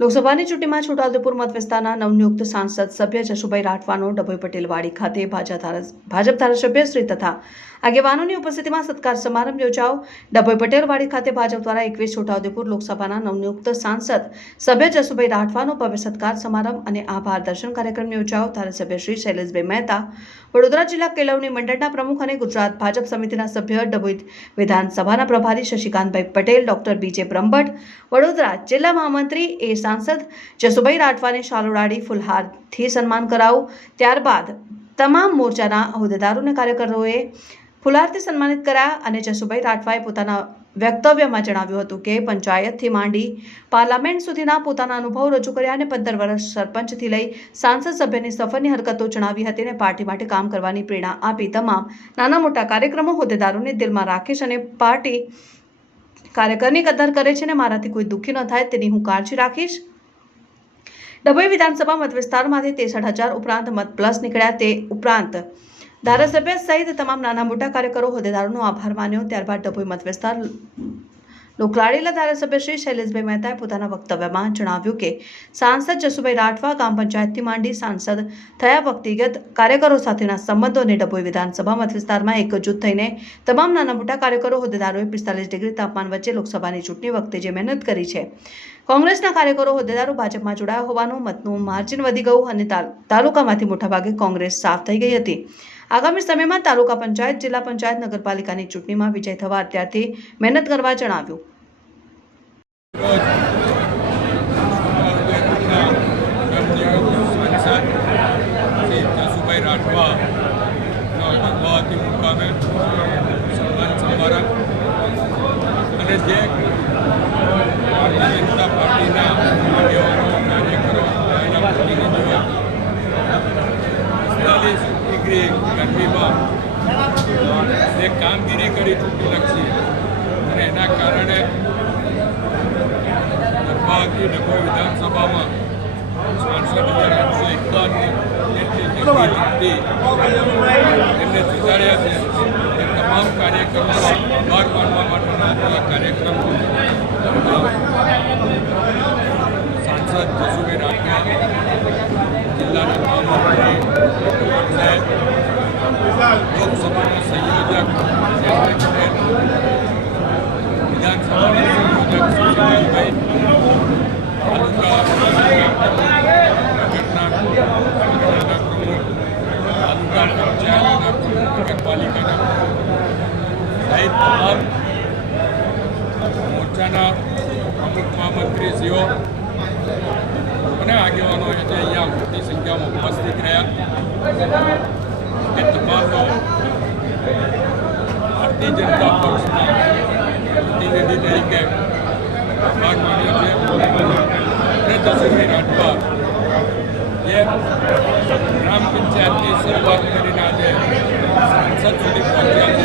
લોકસભાની ચૂંટણીમાં છોટાઉદેપુર મત વિસ્તારના નવનિયુક્ત સાંસદ સભ્ય જશુભાઈ રાઠવાનો ડભોઈ પટેલવાડી ખાતે ભાજપ ધારા- ભાજપ ધારાસભ્ય શ્રી તથા આગેવાનોની ઉપસ્થિતિમાં સત્કાર સમારંભ યોજાયો. ડભોઈ પટેલવાડી ખાતે ભાજપ દ્વારા એકવીસ છોટાઉદેપુર લોકસભાના નવનિયુક્ત સાંસદ સભ્ય જસુભાઈ રાઠવાનો ભવ્ય સત્કાર સમારંભ અને આભાર દર્શન કાર્યક્રમ યોજાયો. ધારાસભ્ય શ્રી શૈલેષભાઈ મહેતા, વડોદરા જિલ્લા કેળવણી મંડળના પ્રમુખ અને ગુજરાત ભાજપ સમિતિના સભ્ય ડભોઈ વિધાનસભાના પ્રભારી શશિકાંતભાઈ પટેલ, ડોક્ટર બીજે બ્રહ્મભટ્ટ, વડોદરા જિલ્લા મહામંત્રી એ સાંસદ જસુભાઈ રાઠવાને શાલ ઉડાડી ફુલહારથી સન્માન કરાવું ત્યારબાદ તમામ મોરચાના હોદ્દેદારો અને કાર્યકરોએ ફુલહારથી સન્માનિત કર્યા અને જસુભાઈ રાઠવાએ પોતાના વક્તવ્યમાં જણાવ્યું હતું કે પંચાયતથી માંડી પાર્લામેન્ટ સુધીના પોતાના અનુભવ રજૂ કર્યા અને પંદર વર્ષ સરપંચથી લઈ સાંસદ સભ્યની સફરની હરકતો જણાવી હતી અને પાર્ટી માટે કામ કરવાની પ્રેરણા આપી. તમામ નાના મોટા કાર્યક્રમો હોદ્દેદારોને દિલમાં રાખીશ અને પાર્ટી કાર્યકરની કદર કરે છે અને મારાથી કોઈ દુઃખી ન થાય તેની હું કાળજી રાખીશ. ડભોઈ વિધાનસભા મત વિસ્તારમાંથી ત્રેસઠ હજાર ઉપરાંત મત પ્લસ નીકળ્યા તે ઉપરાંત ધારાસભ્ય સહિત તમામ નાના મોટા કાર્યકરો, હોદ્દેદારોનો આભાર માન્યો. ત્યારબાદ ડભોઈ મતવિસ્તાર લોકલાડીલા ધારાસભ્ય શ્રી શૈલેષભાઈ મહેતાએ પોતાના વક્તવ્યમાં જણાવ્યું કે, સાંસદ જસુભાઈ રાઠવા ગામ પંચાયતથી માંડી સાંસદ થયા વ્યક્તિગત કાર્યકરો સાથેના સંબંધોને ડભોઈ વિધાનસભા મતવિસ્તારમાં એકજૂથ થઈને તમામ નાના મોટા કાર્યકરો, હોદ્દેદારોએ પિસ્તાલીસ ડિગ્રી તાપમાન વચ્ચે લોકસભાની ચૂંટણી વખતે જે મહેનત કરી છે કોંગ્રેસના કાર્યકરો હોદ્દેદારો ભાજપમાં જોડાયા હોવાનું, મતનું માર્જિન વધી ગયું અને તાલુકામાંથી મોટાભાગે કોંગ્રેસ સાફ થઈ ગઈ હતી. આગામી સમયમાં તાલુકા પંચાયત, જિલ્લા પંચાયત, નગરપાલિકાની ચૂંટણીમાં વિજય થવા અત્યારથી મહેનત કરવા જણાવ્યું. અને ભારતીય જનતા પાર્ટીના આગેવાનો કાર્યકરો એના પ્રતિનિધિઓ ડિગ્રી ગરમીમાં જે કામગીરી કરી ચૂંટણીલક્ષી અને એના કારણે ગર્ભાવતી ડભોઈ વિધાનસભામાં સાંસદ હજાર આઠસો એકાવનની એમને સુધાર્યા છે. એ તમામ કાર્યક્રમો આભાર માનવા માટેના કાર્યક્રમ સાંસદ જસુભાઈ રાઠવા જિલ્લાના મહામંત્રી લોકસભાના સંયોજક વિધાનસભાના સંયોજક સુશીલભાઈ તાલુકા નગરના પ્રમુખ, તાલુકા પંચાયતના પ્રમુખ નગરપાલિકાના પ્રમુખ સહિત તમામ મોરચાના પ્રમુખ મહામંત્રીશ્રીઓ અને આગેવાનો જે અહીંયા મોટી સંખ્યામાં ઉપસ્થિત રહ્યા. એ તમામનો ભારતીય જનતા પક્ષના પ્રતિનિધિ તરીકે આભાર માન્યો છે અને જસુભાઈ રાઠવા જે ગ્રામ પંચાયતની શરૂઆત કરીને આજે સાંસદ સુધી પહોંચ્યા